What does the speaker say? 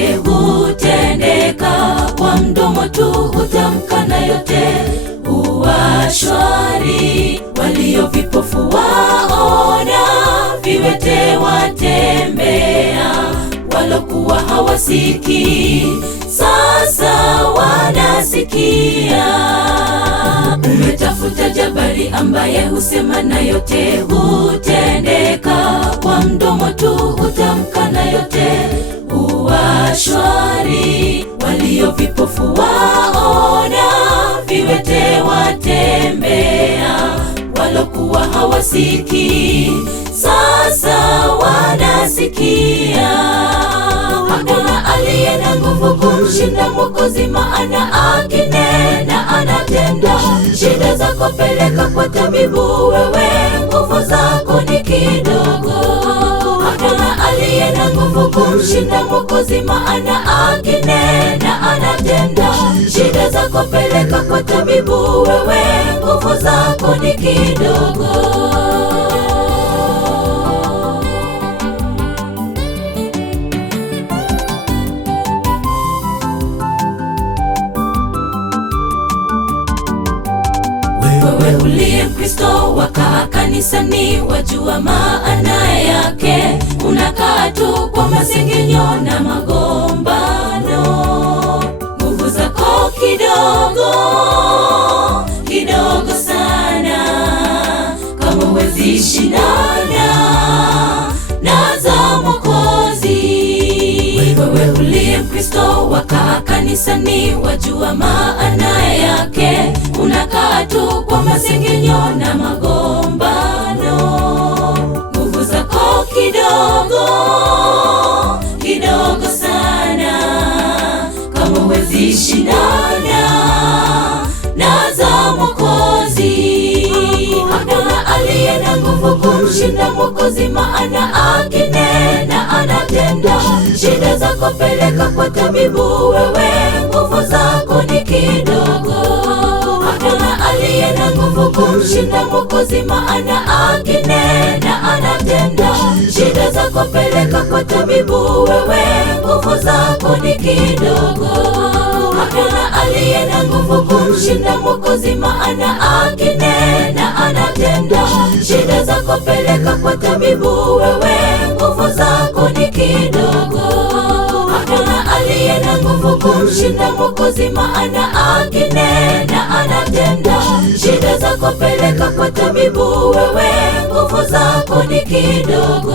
yote hutendeka, kwa mdomo tu hutamka na yote huwa shwari. Walio vipofu waona, viwete watembea, walokuwa hawasikii sasa wanasikia. Umetafuta jabari ambaye husema na yote hutendeka, kwa mdomo tu hutamka na yote huwa shwari. Walio vipofu waona, viwete watembea, walokuwa hawasikii sasa wanasikia. Hakuna aliye na nguvu kumshinda Mwokozi, maana akinena anatenda. Shida zako peleka kwa tabibu, wewe nguvu zako ni kidogo. Hakuna aliye na nguvu kumshinda Mwokozi, maana akinena anatenda. Shida zako peleka kwa tabibu, wewe nguvu zako ni kidogo. Wewe uliye Mkristo wakaa kanisani, wajua maana yake. Unakaa tu kwa masengenyo na magombano, nguvu zako kidogo kidogo sana, kama huwezi shindana na za Mwokozi. Wewe uliye Mkristo wakaa kanisani, wajua maana yake. Unakaa tu kwa masengenyo na magombano, nguvu zako kidogo kidogo sana, kama huwezi shindana na za Mwokozi. Hakuna aliye na nguvu kumshinda Mwokozi, maana akinena anatenda. Shida zako peleka kwa tabibu, wewe nguvu zako ni kidogo. Hakuna aliye na nguvu kumshinda Mwokozi, maana akinena anatenda. Shida zako peleka kwa tabibu, wewe nguvu zako ni kidogo. Hakuna aliye na nguvu kumshinda Mwokozi, maana akinena anatenda. Shida zako peleka kwa tabibu, wewe nguvu zako ni kidogo. Hakuna aliye na nguvu kumshinda Mwokozi, maana akinena anatenda. Shida zako peleka kwa tabibu, wewe nguvu zako ni kidogo.